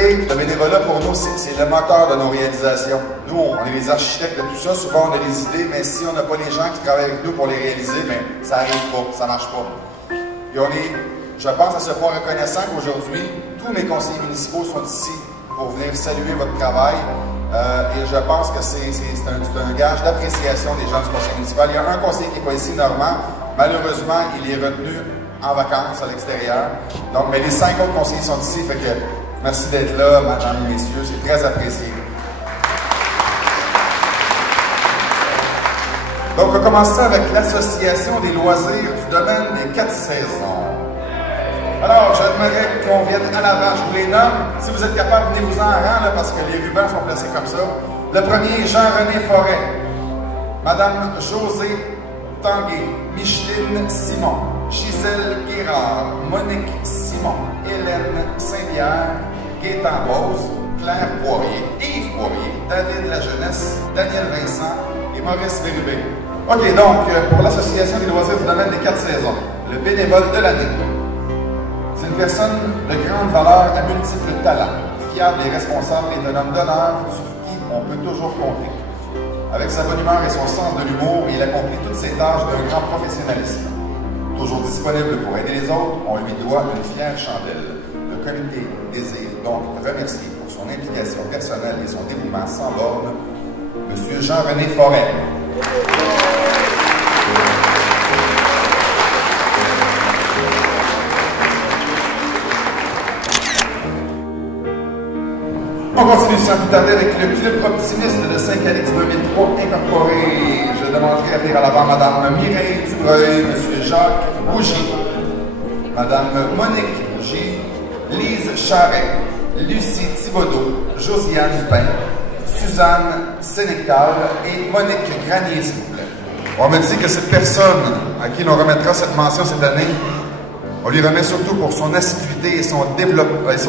savez, le bénévolat pour nous, c'est le moteur de nos réalisations. Nous, on est les architectes de tout ça. Souvent, on a des idées, mais si on n'a pas les gens qui travaillent avec nous pour les réaliser, bien, ça n'arrive pas, ça ne marche pas. Et on est, je pense à ce point reconnaissant qu'aujourd'hui, tous mes conseillers municipaux sont ici pour venir saluer votre travail. Et je pense que c'est un gage d'appréciation des gens du conseil municipal. Il y a un conseiller qui n'est pas ici, Normand. Malheureusement, il est retenu en vacances à l'extérieur. Donc, mais les 5 autres conseillers sont ici. Fait que merci d'être là, mesdames et messieurs. C'est très apprécié. Donc, on va commencer avec l'association des loisirs du domaine des 4 saisons. Alors, j'aimerais qu'on vienne à l'avant, je vous les nomme. Si vous êtes capable, venez-vous en rang, là, parce que les rubans sont placés comme ça. Le premier, Jean-René Forêt. Madame José Tanguay. Micheline Simon. Gisèle Guérard. Monique Simon. Hélène Saint-Pierre. Gaétan Rose. Claire Poirier. Yves Poirier. David La Jeunesse. Daniel Vincent. Et Maurice Bérubé. OK, donc, pour l'Association des loisirs du domaine des 4 saisons, le bénévole de l'année. C'est une personne de grande valeur à multiples talents. Fiable et responsable est un homme d'honneur sur qui on peut toujours compter. Avec sa bonne humeur et son sens de l'humour, il accomplit toutes ses tâches d'un grand professionnalisme. Toujours disponible pour aider les autres, on lui doit une fière chandelle. Le comité désire donc remercier pour son implication personnelle et son dévouement sans borne, M. Jean-René Forêt. On continue sans plus tarder avec le Club Optimiste de Saint-Calix 2003 incorporé. Je demanderai à venir à l'avant Mme Mireille Dubreuil, M. Jacques Rougy, Mme Monique Rougy, Lise Charret, Lucie Thibodeau, Josiane Pain, Suzanne Sénécal et Monique Granier, s'il vous plaît. On me dit que cette personne à qui l'on remettra cette mention cette année, on lui remet surtout pour son assiduité et son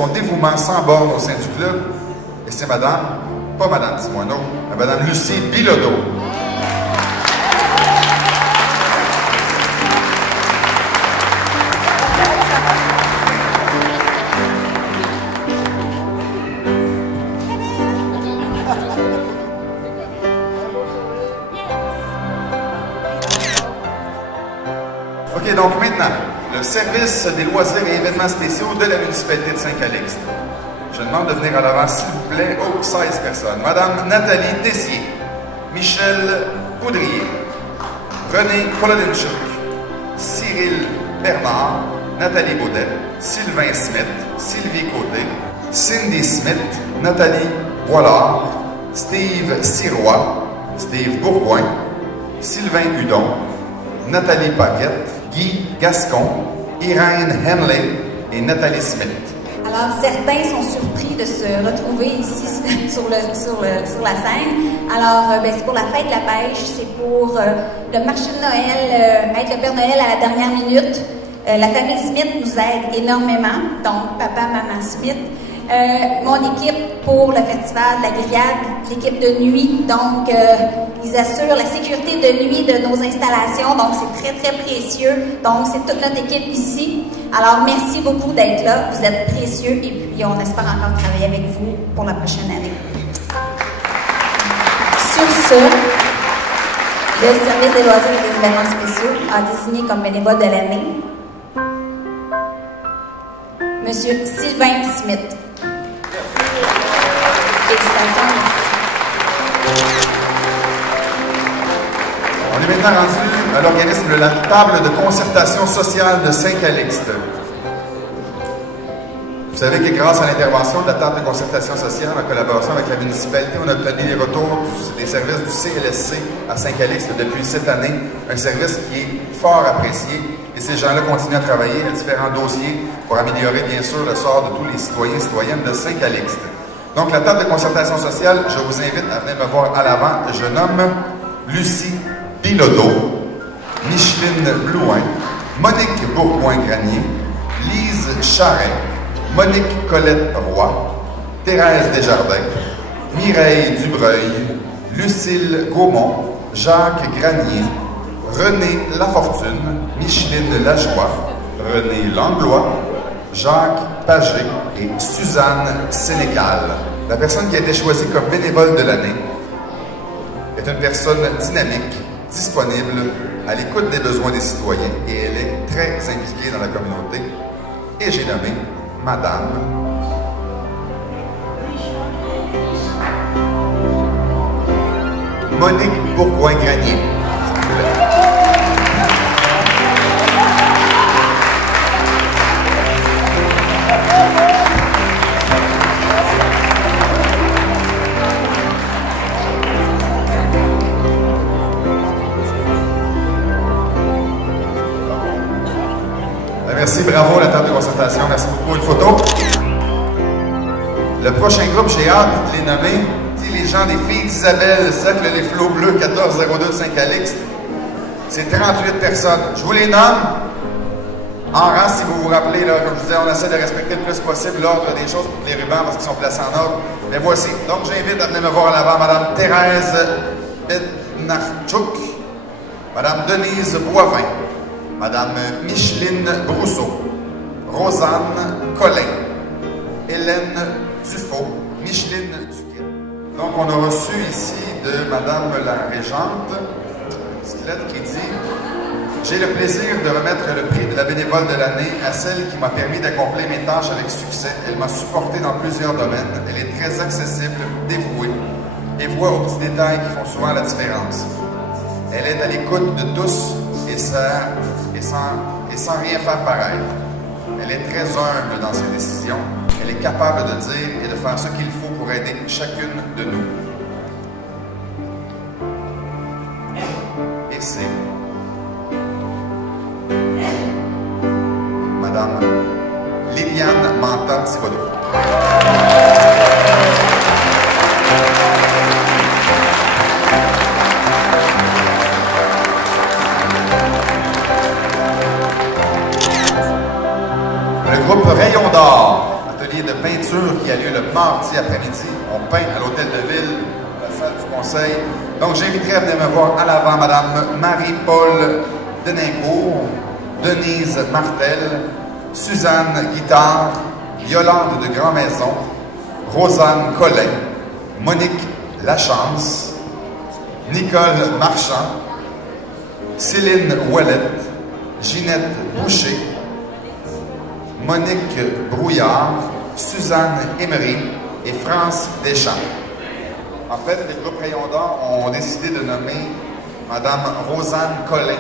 dévouement sans borne au sein du club. Et c'est madame, pas madame Simoneau, mais madame Lucie Bilodeau. OK, donc maintenant, le service des loisirs et événements spéciaux de la municipalité de Saint-Calixte. Je demande de venir à l'avant, s'il vous plaît, 16 personnes. Madame Nathalie Tessier, Michel Poudrier, René Kolodenchuk, Cyril Bernard, Nathalie Baudet, Sylvain Smith, Sylvie Côté, Cindy Smith, Nathalie Boilard, Steve Sirois, Steve Bourgoin, Sylvain Hudon, Nathalie Paquette, Guy Gascon, Irène Henley et Nathalie Smith. Alors, certains sont surpris de se retrouver ici sur la scène. Alors, c'est pour la fête de la pêche, c'est pour le marché de Noël, être le Père Noël à la dernière minute. La famille Smith nous aide énormément, donc papa, maman Smith. Mon équipe pour le festival de la grillade, l'équipe de nuit, donc ils assurent la sécurité de nuit de nos installations, donc c'est très très précieux, donc c'est toute notre équipe ici. Alors merci beaucoup d'être là, vous êtes précieux et puis on espère encore travailler avec vous pour la prochaine année. Sur ce, le service des loisirs et des événements spéciaux a désigné comme bénévole de l'année Monsieur Sylvain Smith. On est maintenant rendu à l'organisme de la table de concertation sociale de Saint-Calixte. Vous savez que grâce à l'intervention de la table de concertation sociale, en collaboration avec la municipalité, on a obtenu les retours des services du CLSC à Saint-Calixte depuis cette année, un service qui est fort apprécié. Et ces gens-là continuent à travailler à différents dossiers pour améliorer, bien sûr, le sort de tous les citoyens et citoyennes de Saint-Calixte. Donc, la table de concertation sociale, je vous invite à venir me voir à l'avant. Je nomme Lucie Bilodeau, Micheline Blouin, Monique Bourgoin-Granier, Lise Charret, Monique Colette Roy, Thérèse Desjardins, Mireille Dubreuil, Lucille Gaumont, Jacques Granier, René Lafortune, Micheline Lajoie, René Langlois, Jacques Pagé et Suzanne Sénécal. La personne qui a été choisie comme bénévole de l'année est une personne dynamique, disponible, à l'écoute des besoins des citoyens et elle est très impliquée dans la communauté. Et j'ai nommé Madame Monique Bourgoin-Granier. Merci, bravo la table de concertation. Merci beaucoup. Une photo. Le prochain groupe, j'ai hâte de les nommer. Les gens des filles d'Isabelle, Cercle les Flots Bleus, 1402 de Saint-Calixte. C'est 38 personnes. Je vous les nomme en rang, si vous vous rappelez, là, comme je disais, on essaie de respecter le plus possible l'ordre des choses pour les rubans parce qu'ils sont placés en ordre. Mais voici. Donc, j'invite à venir me voir à l'avant Mme Thérèse Bednarchuk, Mme Denise Boivin, Mme Micheline Brousseau, Rosanne Collin, Hélène Dufaux, Micheline Duquet. Donc, on a reçu ici de Mme la Régente une petite lettre qui dit « J'ai le plaisir de remettre le prix de la bénévole de l'année à celle qui m'a permis d'accomplir mes tâches avec succès. Elle m'a supporté dans plusieurs domaines. Elle est très accessible, dévouée et voit aux petits détails qui font souvent la différence. Elle est à l'écoute de tous et sans rien faire paraître. Elle est très humble dans ses décisions. Elle est capable de dire et de faire ce qu'il faut pour aider chacune de nous. Et c'est Madame Liliane Manta-Thibodeau. Le groupe Rayon d'Or, atelier de peinture qui a lieu le mardi après-midi. On peint à l'Hôtel de Ville, à la salle du Conseil. Donc, j'inviterai à venir me voir à l'avant Mme Marie-Paul Denincourt, Denise Martel, Suzanne Guittard, Yolande de Grand-Maison, Rosanne Collin, Monique Lachance, Nicole Marchand, Céline Ouellette, Ginette Boucher, Monique Brouillard, Suzanne Emery et France Deschamps. En fait, les groupes Rayon d'Or ont décidé de nommer Mme Rosanne Collin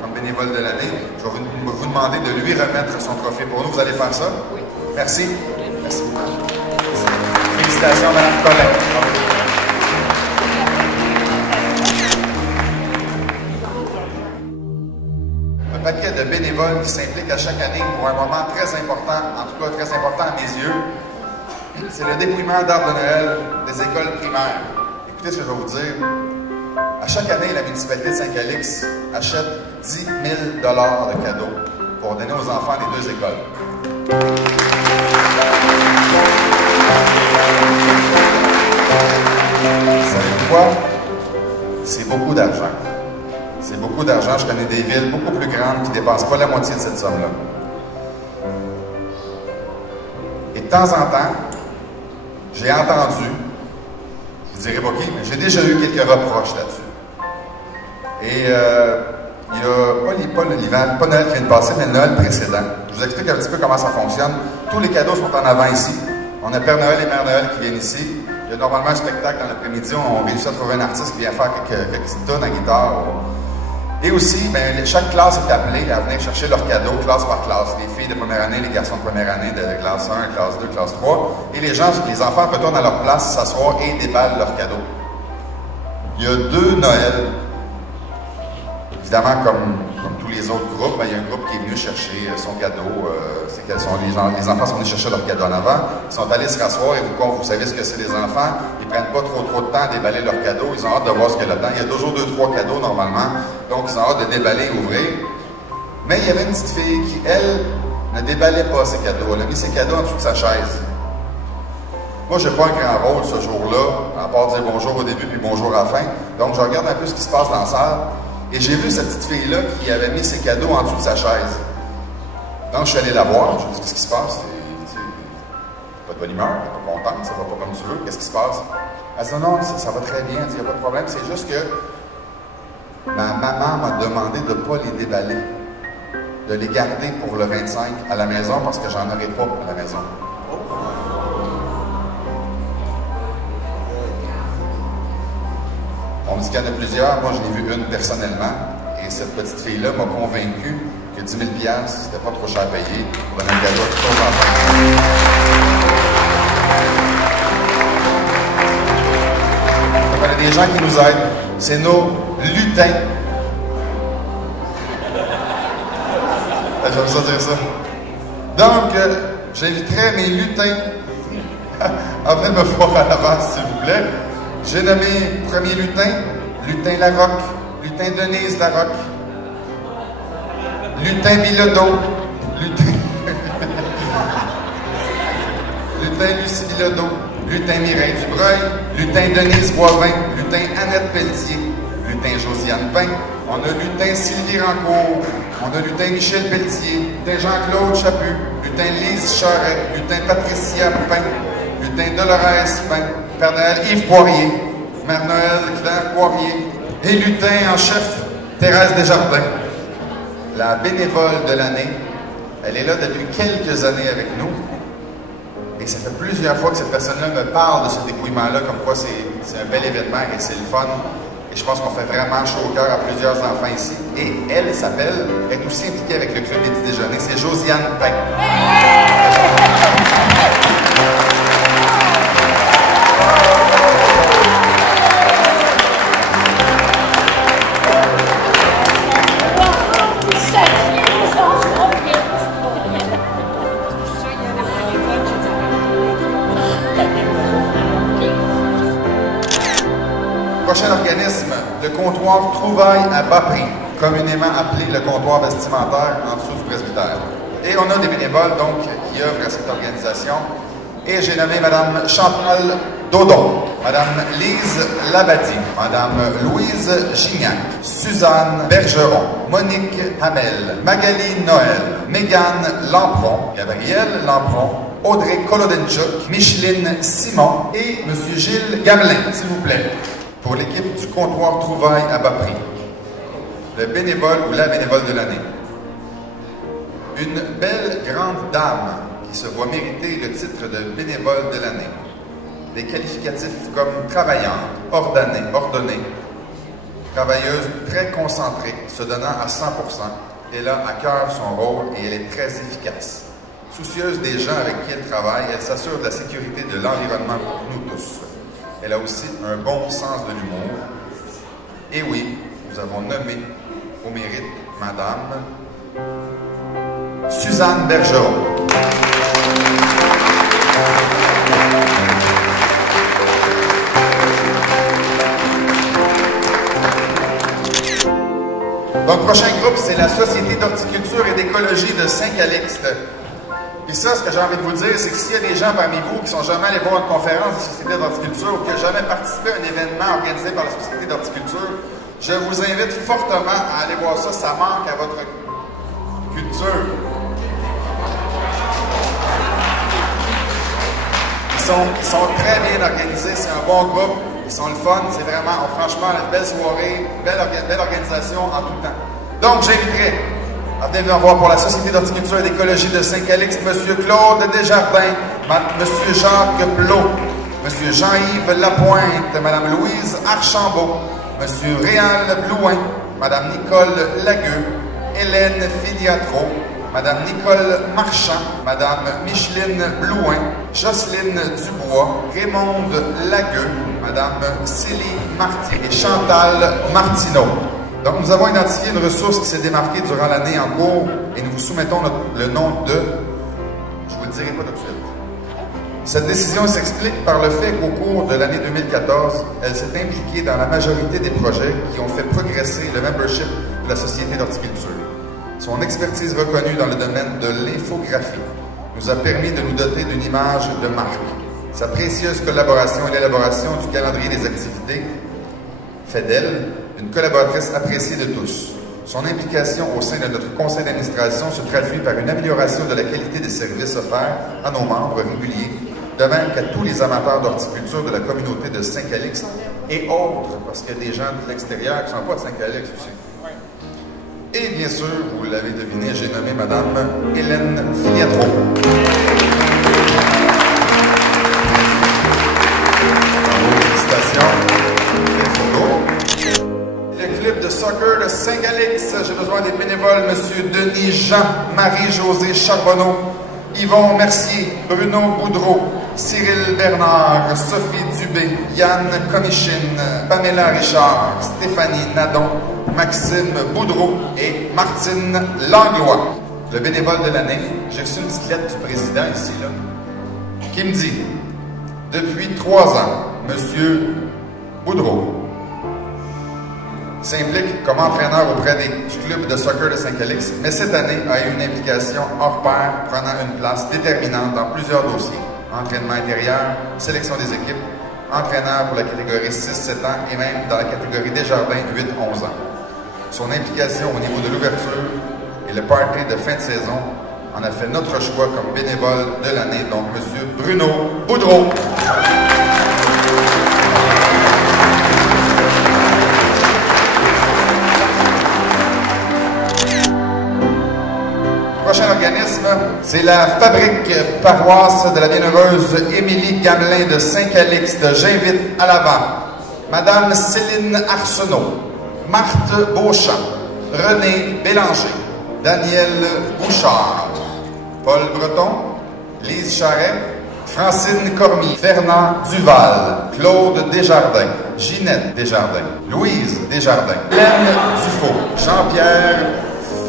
comme bénévole de l'année. Je vais vous demander de lui remettre son trophée pour nous. Vous allez faire ça? Oui. Merci. Merci beaucoup. Félicitations, Mme Collin. Un paquet de bénévoles qui s'impliquent à chaque année pour un moment très important, en tout cas très important à mes yeux. C'est le dépouillement d'arbres de Noël des écoles primaires. Écoutez ce que je vais vous dire. À chaque année, la municipalité de Saint-Calixte achète 10 000 $ de cadeaux pour donner aux enfants des deux écoles. Savez-vous quoi? C'est beaucoup d'argent. C'est beaucoup d'argent. Je connais des villes beaucoup plus grandes qui ne dépensent pas la moitié de cette somme-là. Et de temps en temps, j'ai entendu, je vous dirai pas qui, mais j'ai déjà eu quelques reproches là-dessus. Et il y a pas Noël qui vient de passer, mais le Noël précédent. Je vous explique un petit peu comment ça fonctionne. Tous les cadeaux sont en avant ici. On a Père Noël et Mère Noël qui viennent ici. Il y a normalement un spectacle dans l'après-midi. On réussit à trouver un artiste qui vient faire quelques petites tonnes à guitare. Et aussi, ben, chaque classe est appelée à venir chercher leurs cadeaux, classe par classe. Les filles de première année, les garçons de première année, de classe 1, classe 2, classe 3. Et les enfants retournent à leur place, s'asseoir et déballent leurs cadeaux. Il y a 2 Noëls. Évidemment, comme tous les autres groupes, ben, il y a un groupe qui est venu chercher son cadeau. Les enfants sont venus chercher leur cadeau en avant. Ils sont allés se rasseoir et vous savez ce que c'est les enfants. Ils ne prennent pas trop de temps à déballer leurs cadeaux. Ils ont hâte de voir ce qu'il y a là-dedans. Il y a toujours 2-3 cadeaux normalement. Donc, ils ont hâte de déballer et ouvrir. Mais il y avait une petite fille qui, elle, ne déballait pas ses cadeaux. Elle a mis ses cadeaux en dessous de sa chaise. Moi, je n'ai pas un grand rôle ce jour-là, à part dire bonjour au début puis bonjour à la fin. Donc, je regarde un peu ce qui se passe dans la salle. Et j'ai vu cette petite fille-là qui avait mis ses cadeaux en dessous de sa chaise. Donc, je suis allé la voir. Je lui ai dit, qu'est-ce qui se passe? Pas de bonne humeur, pas contente, ça va pas comme tu veux. Qu'est-ce qui se passe? Elle dit, non, ça va très bien. Elle dit, il n'y a pas de problème. C'est juste que ma maman m'a demandé de ne pas les déballer, de les garder pour le 25 à la maison parce que j'en aurai pas à la maison. On me dit qu'il y en a plusieurs. Moi, je l'ai vu une personnellement. Et cette petite fille-là m'a convaincu que 10 000 $, c'était pas trop cher à payer pour donner un cadeau à tous nos enfants. Il y a des gens qui nous aident. C'est nos lutins. J'aime ça dire ça. Donc, j'inviterai mes lutins à venir me voir à l'avance, s'il vous plaît. J'ai nommé premier lutin, lutin Larocque, lutin Denise Larocque, lutin Bilodeau, lutin Lucie Bilodeau, lutin Mireille Dubreuil, lutin Denise Boivin, lutin Annette Pelletier, lutin Josiane Pain, on a lutin Sylvie Rancourt, on a lutin Michel Pelletier, lutin Jean-Claude Chaput, lutin Lise Charret, lutin Patricia Pain, lutin Dolores Pain, Père Noël Yves Poirier, Mère Noël Claire Poirier et lutin en chef Thérèse Desjardins. La bénévole de l'année, elle est là depuis quelques années avec nous et ça fait plusieurs fois que cette personne-là me parle de ce dépouillement-là, comme quoi c'est un bel événement et c'est le fun. Et je pense qu'on fait vraiment chaud au cœur à plusieurs enfants ici. Et elle est aussi impliquée avec le club des petits déjeuners, c'est Josiane Pain. Prochain organisme, le comptoir Trouvailles à bas prix, communément appelé le comptoir vestimentaire en dessous du presbytère. Et on a des bénévoles donc qui œuvrent à cette organisation. Et j'ai nommé Mme Chantal Dodon, Mme Lise Labadie, Mme Louise Gignac, Suzanne Bergeron, Monique Hamel, Magali Noël, Mégane Lampron, Gabrielle Lampron, Audrey Kolodenchuk, Micheline Simon et M. Gilles Gamelin, s'il vous plaît, pour l'équipe du comptoir Trouvailles à bas prix. Le bénévole ou la bénévole de l'année. Une belle grande dame qui se voit mériter le titre de bénévole de l'année. Des qualificatifs comme travaillante, ordonnée, travailleuse très concentrée, se donnant à 100%. Elle a à cœur son rôle et elle est très efficace. Soucieuse des gens avec qui elle travaille, elle s'assure de la sécurité de l'environnement pour nous tous. Elle a aussi un bon sens de l'humour. Et oui, nous avons nommé au mérite Madame Suzanne Bergeron. Donc, prochain groupe, c'est la Société d'horticulture et d'écologie de Saint-Calixte. Et ça, ce que j'ai envie de vous dire, c'est que s'il y a des gens parmi vous qui sont jamais allés voir une conférence de la Société d'horticulture ou qui n'ont jamais participé à un événement organisé par la Société d'horticulture, je vous invite fortement à aller voir ça. Ça manque à votre culture. Ils sont très bien organisés. C'est un bon groupe. Ils sont le fun. C'est vraiment, franchement, une belle soirée, belle organisation en tout temps. Donc, j'inviterai à venir me voir pour la Société d'horticulture et d'écologie de Saint-Calixte, M. Claude Desjardins, M. Jacques Plot, M. Jean-Yves Lapointe, Mme Louise Archambault, M. Réal Blouin, Mme Nicole Lagueux, Hélène Filiatro, Mme Nicole Marchand, Mme Micheline Blouin, Jocelyne Dubois, Raymonde Lagueux, Mme Célie Marty et Chantal Martineau. Donc, nous avons identifié une ressource qui s'est démarquée durant l'année en cours et nous vous soumettons le nom de... Je vous le dirai pas tout de suite. Cette décision s'explique par le fait qu'au cours de l'année 2014, elle s'est impliquée dans la majorité des projets qui ont fait progresser le membership de la Société d'horticulture. Son expertise reconnue dans le domaine de l'infographie nous a permis de nous doter d'une image de marque. Sa précieuse collaboration et l'élaboration du calendrier des activités fait d'elle une collaboratrice appréciée de tous. Son implication au sein de notre conseil d'administration se traduit par une amélioration de la qualité des services offerts à nos membres réguliers, de même qu'à tous les amateurs d'horticulture de la communauté de Saint-Calixte et autres, parce qu'il y a des gens de l'extérieur qui ne sont pas de Saint-Calixte aussi. Et bien sûr, vous l'avez deviné, j'ai nommé Madame Hélène Filiatro. Félicitations. Le club de soccer de Saint-Calixte, j'ai besoin des bénévoles, Monsieur Denis Jean, Marie-Josée Charbonneau, Yvon Mercier, Bruno Boudreau, Cyril Bernard, Sophie Dubé, Yann Comichine, Pamela Richard, Stéphanie Nadon, Maxime Boudreau et Martine Langlois. Le bénévole de l'année, j'ai reçu une petite lettre du président ici, là, qui me dit, depuis 3 ans, Monsieur Boudreau s'implique comme entraîneur auprès du club de soccer de Saint-Calixte, mais cette année a eu une implication hors pair, prenant une place déterminante dans plusieurs dossiers. Entraînement intérieur, sélection des équipes, entraîneur pour la catégorie 6-7 ans et même dans la catégorie Desjardins 8-11 ans. Son implication au niveau de l'ouverture et le party de fin de saison en a fait notre choix comme bénévole de l'année, donc M. Bruno Boudreau. Prochain organisme, c'est la fabrique paroisse de la bienheureuse Émilie Gamelin de Saint-Calixte. J'invite à l'avant Madame Céline Arsenault, Marthe Beauchamp, René Bélanger, Daniel Bouchard, Paul Breton, Lise Charret, Francine Cormier, Fernand Duval, Claude Desjardins, Ginette Desjardins, Louise Desjardins, Hélène Dufault, Jean-Pierre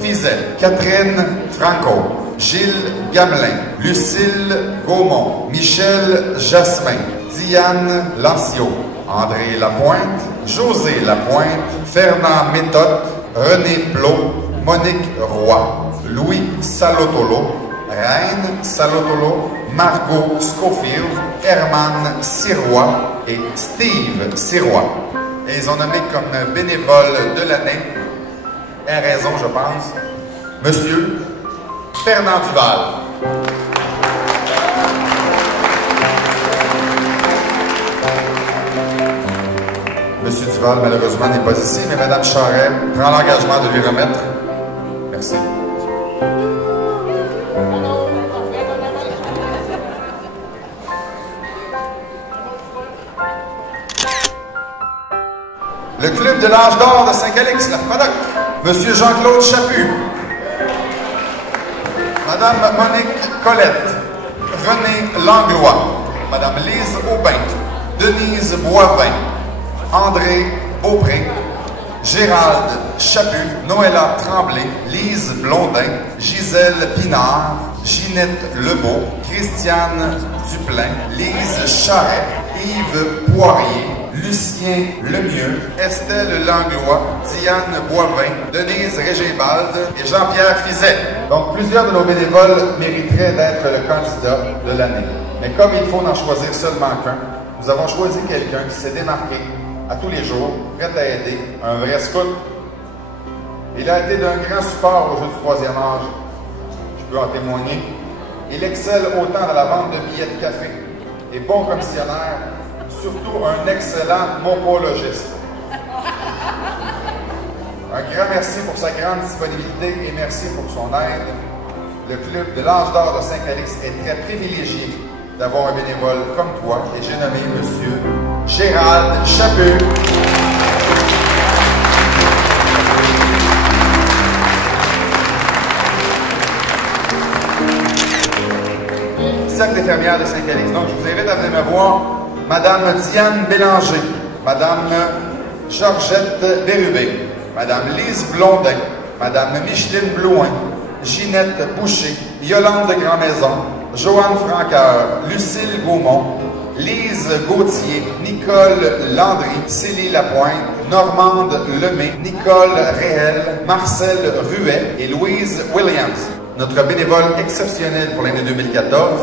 Fizet, Catherine Franco, Gilles Gamelin, Lucille Gaumont, Michel Jasmin, Diane Lancio, André Lapointe, José Lapointe, Fernand Méthode, René Plot, Monique Roy, Louis Salotolo, Reine Salotolo, Margot Schofield, Herman Sirois et Steve Sirois. Et ils ont nommé comme bénévole de l'année, à raison, je pense, Monsieur Fernand Duval. Monsieur Duval, malheureusement, n'est pas ici, mais Madame Charret prend l'engagement de lui remettre. Merci. Le club de l'âge d'or de Saint-Calixte, la FADOC, Monsieur Jean-Claude Chaput, Madame Monique Colette, René Langlois, Madame Lise Aubin, Denise Boivin, André Beaupré, Gérald Chaput, Noëlla Tremblay, Lise Blondin, Gisèle Pinard, Ginette Lebeau, Christiane Duplain, Lise Charret, Yves Poirier, Lucien Lemieux, Estelle Langlois, Diane Boivin, Denise Régibald et Jean-Pierre Fizet. Donc, plusieurs de nos bénévoles mériteraient d'être le candidat de l'année. Mais comme il faut n'en choisir seulement qu'un, nous avons choisi quelqu'un qui s'est démarqué à tous les jours, prêt à aider, un vrai scout. Il a été d'un grand support au jeu du 3e âge. Je peux en témoigner. Il excelle autant dans la vente de billets de café et bon commissionnaire, surtout un excellent mopologiste. Un grand merci pour sa grande disponibilité et merci pour son aide. Le club de l'âge d'or de Saint-Calixte est très privilégié d'avoir un bénévole comme toi et j'ai nommé Monsieur Gérald Chaput. Cercle des fermières de Saint-Calixte. Donc, je vous invite à venir me voir Madame Diane Bélanger, Madame Georgette Bérubé, Madame Lise Blondin, Madame Micheline Blouin, Ginette Boucher, Yolande de Grandmaison, Joanne Franqueur, Lucille Gaumont, Lise Gauthier, Nicole Landry, Célie Lapointe, Normande Lemay, Nicole Réel, Marcel Ruet et Louise Williams. Notre bénévole exceptionnel pour l'année 2014,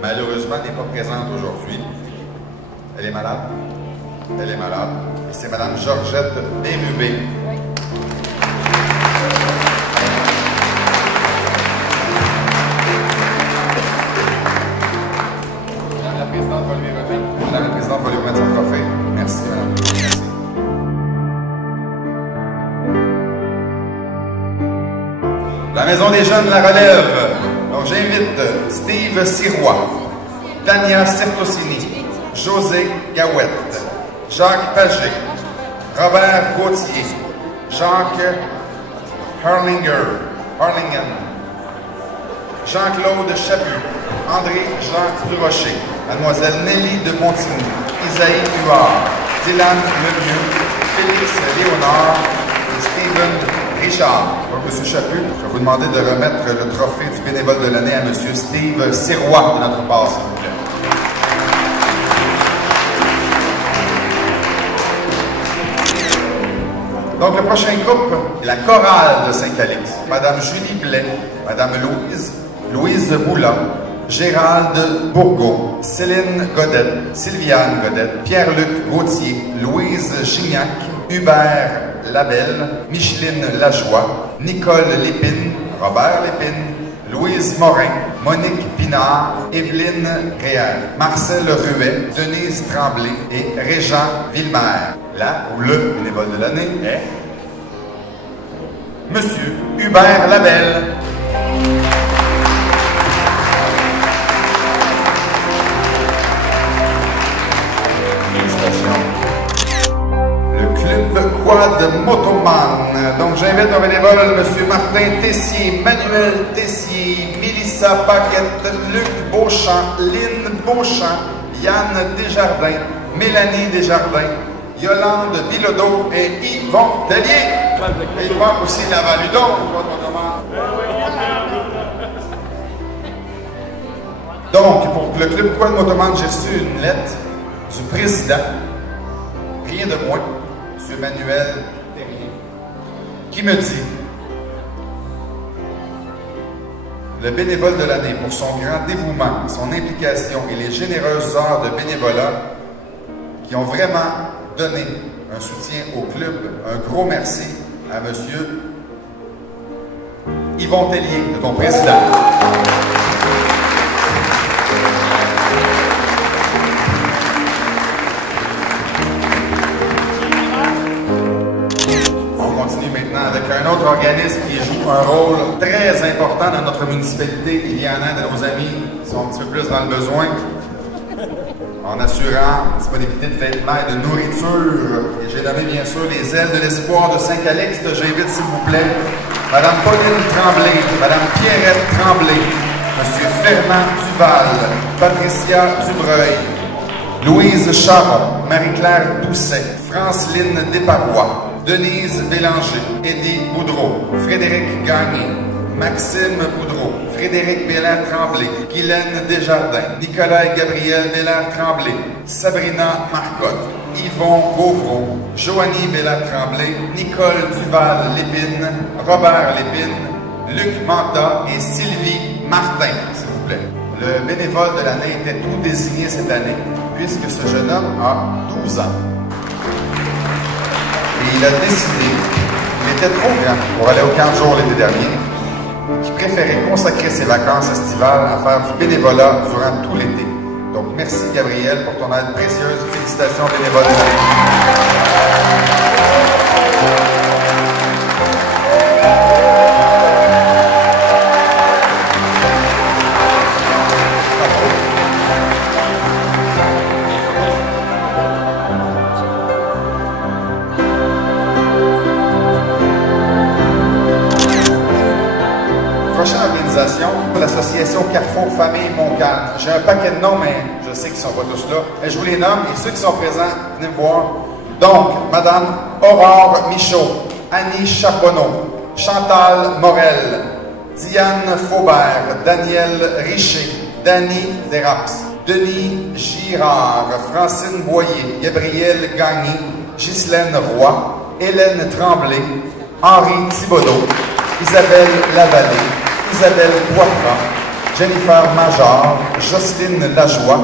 malheureusement, n'est pas présente aujourd'hui. Elle est malade. Elle est malade. Et c'est Mme Georgette Bérubé. La Maison des Jeunes la relève. Donc j'invite Steve Sirois, Tania Certosini, José Gawette, Jacques Pagé, Robert Gauthier, Jacques Harlingen, Jean-Claude Chaput, André-Jacques Durocher, Mademoiselle Nelly de Montigny, Isaïe Huard, Dylan Lemieux, Félix Léonard et Steven Richard. Donc, M. Chaput, je vais vous demander de remettre le trophée du bénévole de l'année à M. Steve Sirois de notre part, s'il vous plaît. Donc, le prochain groupe est la chorale de Saint-Calix. Madame Julie Blais, Madame Louise Boula, Gérald Bourgault, Céline Godette, Sylviane Godette, Pierre-Luc Gauthier, Louise Gignac, Hubert Labelle, Micheline Lajoie, Nicole Lépine, Robert Lépine, Louise Morin, Monique Pinard, Evelyne Réal, Marcel Ruet, Denise Tremblay et Régent Villemer. Là où le bénévole de l'année est Monsieur Hubert Labelle. Félicitations. Le club Quad Motoman. Donc j'invite nos bénévoles M. Martin Tessier, Manuel Tessier, Mélissa Paquette, Luc Beauchamp, Lynn Beauchamp, Yann Desjardins, Mélanie Desjardins, Yolande Bilodeau et Yvon Tellier. Et il manque aussi la Valudon. Donc, pour le club Quad Motoman, j'ai reçu une lettre du président, rien de moins, M. Manuel Terrier, qui me dit: le bénévole de l'année, pour son grand dévouement, son implication et les généreuses heures de bénévolat qui ont vraiment donné un soutien au club. Un gros merci à M. Yvon Tellier, de ton président. On continue maintenant avec un autre organisme qui joue un rôle très important dans notre municipalité. Il y en a de nos amis qui sont un petit peu plus dans le besoin, en assurant disponibilité de vêtements et de nourriture. Et j'ai nommé bien sûr les Ailes de l'Espoir de Saint-Calixte. J'invite s'il vous plaît Mme Pauline Tremblay, Mme Pierrette Tremblay, M. Fernand Duval, Patricia Dubreuil, Louise Charon, Marie-Claire Doucet, Franceline Desparois, Denise Bélanger, Eddie Boudreau, Frédéric Gagné, Maxime Boudreau, Frédéric Bélair-Tremblay, Guylaine Desjardins, Nicolas et Gabriel Bélair-Tremblay, Sabrina Marcotte, Yvon Gauvreau, Joanie Bélair-Tremblay, Nicole Duval-Lépine, Robert Lépine, Luc Manta et Sylvie Martin, s'il vous plaît. Le bénévole de l'année était tout désigné cette année, puisque ce jeune homme a 12 ans. Et il a décidé qu'il était trop grand pour aller au camp de jour l'été dernier, qui préférait consacrer ses vacances estivales à faire du bénévolat durant tout l'été. Donc, merci Gabriel pour ton aide précieuse. Félicitations bénévoles de l'année. L'association Carrefour Famille Montcalm. J'ai un paquet de noms, mais je sais qu'ils ne sont pas tous là. Mais je vous les nomme et ceux qui sont présents, venez me voir. Donc, Madame Aurore Michaud, Annie Charbonneau, Chantal Morel, Diane Faubert, Daniel Richer, Dany Deraps, Denis Girard, Francine Boyer, Gabriel Gagné, Ghislaine Roy, Hélène Tremblay, Henri Thibodeau, Isabelle Lavallée, Isabelle Poitras, Jennifer Major, Jocelyne Lajoie,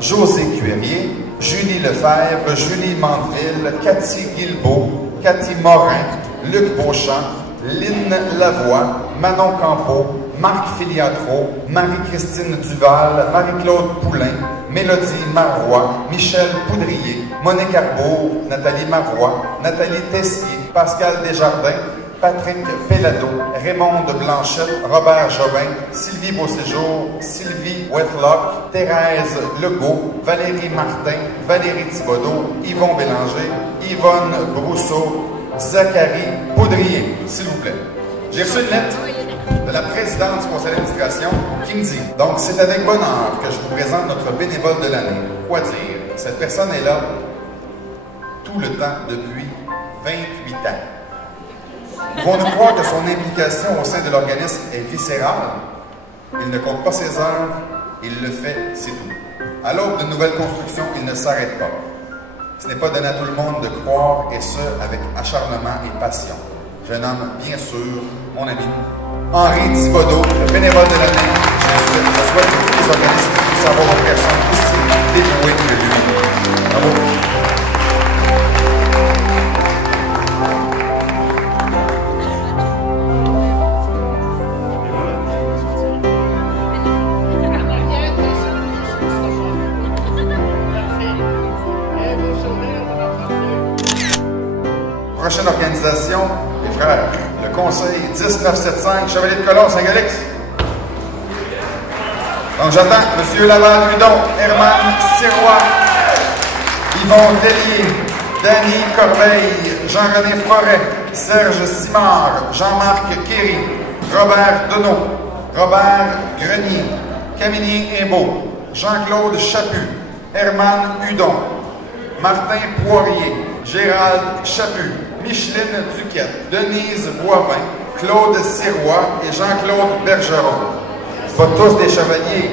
José Cuérier, Julie Lefebvre, Julie Mandeville, Cathy Guilbeault, Cathy Morin, Luc Beauchamp, Lynne Lavoie, Manon Campeau, Marc Filiatro, Marie-Christine Duval, Marie-Claude Poulain, Mélodie Marois, Michel Poudrier, Monique Arbour, Nathalie Marois, Nathalie Tessier, Pascal Desjardins, Patrick Pellado, Raymond Blanchette, Robert Jobin, Sylvie Beauséjour, Sylvie Wetlock, Thérèse Legault, Valérie Martin, Valérie Thibodeau, Yvon Bélanger, Yvonne Brousseau, Zachary Poudrier, s'il vous plaît. J'ai reçu une lettre de la présidente du conseil d'administration qui me dit « Donc, c'est avec bonheur que je vous présente notre bénévole de l'année. Quoi dire? Cette personne est là tout le temps depuis 28 ans. Ils vont nous croire que son implication au sein de l'organisme est viscérale. Il ne compte pas ses heures, il le fait, c'est tout. À l'aube de nouvelles constructions, il ne s'arrête pas. Ce n'est pas donné à tout le monde de croire, et ce, avec acharnement et passion. Je nomme, bien sûr, mon ami Henri Thibodeau, le bénévole de l'année. Je souhaite que tous les organismes puissent avoir une personne aussi dévouée que lui. Bravo. Prochaine organisation, les frères, le conseil 10975, Chevalier de Colomb, Saint-Galix. Donc j'attends M. Laval-Hudon, Herman Sirois, Yvon Tellier, Danny Corbeil, Jean-René Forêt, Serge Simard, Jean-Marc Kéry, Robert Deneau, Robert Grenier, Camille Imbeau, Jean-Claude Chaput, Herman Hudon, Martin Poirier, Gérald Chaput, Micheline Duquette, Denise Boivin, Claude Sirois et Jean-Claude Bergeron. Ce pas tous des chevaliers,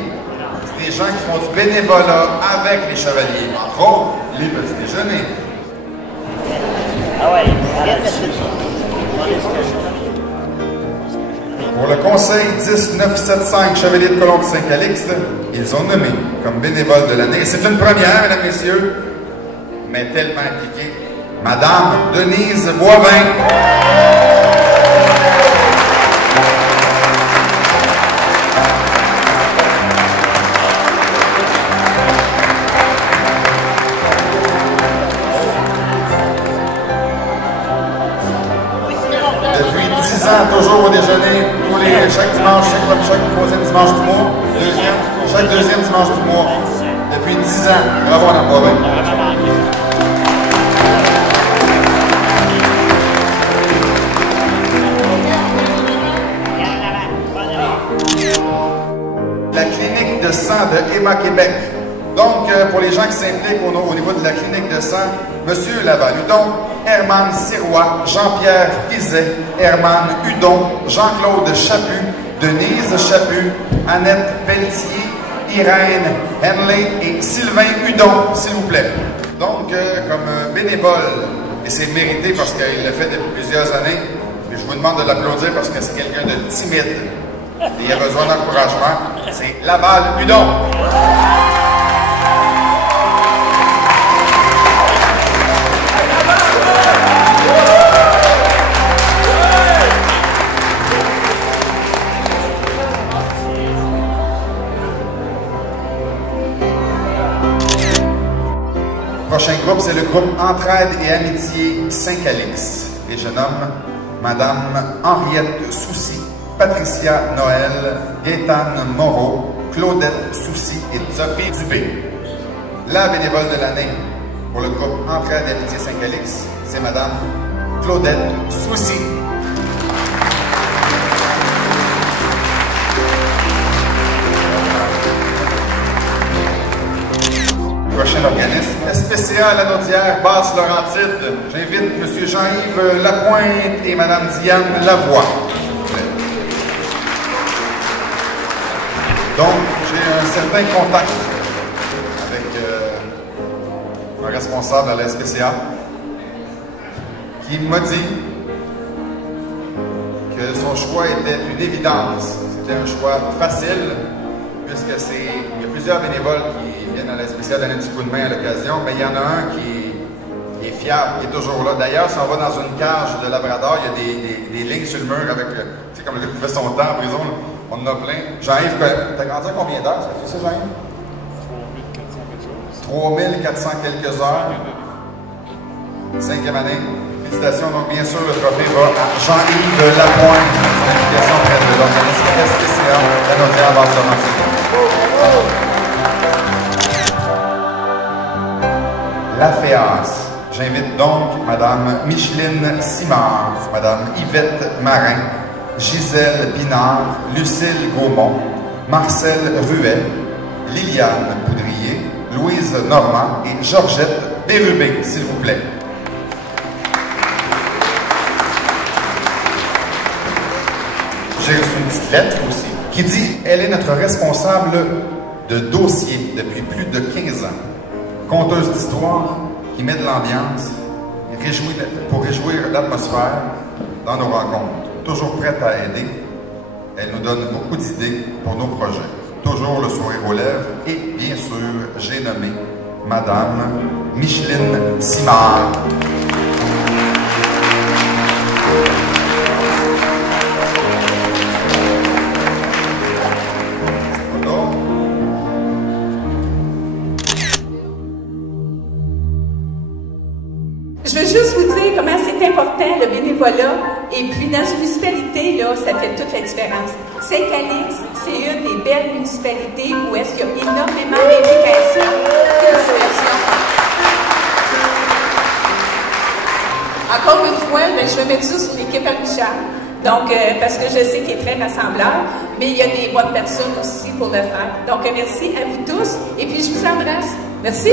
c'est des gens qui font du bénévolat avec les chevaliers, entre autres les petits déjeuners. Pour le conseil 10975 Chevalier de Colomb de Saint-Calixte, ils ont nommé comme bénévole de l'année. C'est une première, mesdames, messieurs, mais tellement impliquée. Madame Denise Boivin. Depuis 10 ans, toujours au déjeuner, chaque dimanche, chaque troisième dimanche du mois, chaque deuxième dimanche du mois. Depuis 10 ans. Bravo, Madame Boivin. La clinique de sang de Emma Québec. Donc, pour les gens qui s'impliquent au niveau de la clinique de sang, M. Laval-Hudon, Herman Sirois, Jean-Pierre Fizet, Herman Hudon, Jean-Claude Chaput, Denise Chaput, Annette Pelletier, Irène Henley et Sylvain Hudon, s'il vous plaît. Donc, comme bénévole, et c'est mérité parce qu'il l'a fait depuis plusieurs années, et je vous demande de l'applaudir parce que c'est quelqu'un de timide. Et il a besoin d'encouragement. C'est Laval-Hudon. Prochain groupe, c'est le groupe Entraide et Amitié Saint-Calix. Et je nomme Madame Henriette Soucy, Patricia Noël, Gaétane Moreau, Claudette Soucy et Sophie Dubé. La bénévole de l'année pour le groupe Entraide et Amitié Saint-Calix, c'est Madame Claudette Soucy. Prochain organisme, SPCA Lanaudière, Basse-Laurentide. J'invite M. Jean-Yves Lapointe et Mme Diane Lavoie. Donc, j'ai un certain contact avec un responsable à la SPCA qui m'a dit que son choix était une évidence. C'était un choix facile, puisque il y a plusieurs bénévoles qui viennent à la SPCA donner un petit coup de main à l'occasion, mais il y en a un qui est fiable, qui est toujours là. D'ailleurs, si on va dans une cage de Labrador, il y a des lignes sur le mur avec, tu sais, comme le gars qui fait son temps en prison, là. On en a plein. Jean-Yves, t'as grandi à combien d'heures? Ça fait ça, Jean-Yves? 3400 quelque chose. 3400 quelques heures. 5e année. Félicitations. Donc, bien sûr, le trophée va à Jean-Yves Lapointe. Son implication auprès de l'organisme SPCA, la Naudière Basse-Laurentide. La FEAS. J'invite donc Madame Micheline Simard, Madame Yvette Marin, Gisèle Pinard, Lucille Gaumont, Marcel Ruet, Liliane Poudrier, Louise Normand et Georgette Bérubé, s'il vous plaît. J'ai reçu une petite lettre aussi qui dit « Elle est notre responsable de dossier depuis plus de 15 ans. Conteuse d'histoire qui met de l'ambiance pour réjouir l'atmosphère dans nos rencontres. Toujours prête à aider. Elle nous donne beaucoup d'idées pour nos projets. Toujours le sourire aux lèvres. Et bien sûr, j'ai nommé Madame Micheline Simard. » Je veux juste vous dire comment c'est important le bénévolat. Et puis dans une municipalité, là, ça fait toute la différence. Saint-Calix, c'est une des belles municipalités où est-ce qu'il y a énormément d'implication. Encore une fois, ben, je vais mettre ça sur l'équipe à Richard. Donc, parce que je sais qu'il est très rassembleur, mais il y a des bonnes personnes aussi pour le faire. Donc, merci à vous tous. Et puis, je vous embrasse. Merci.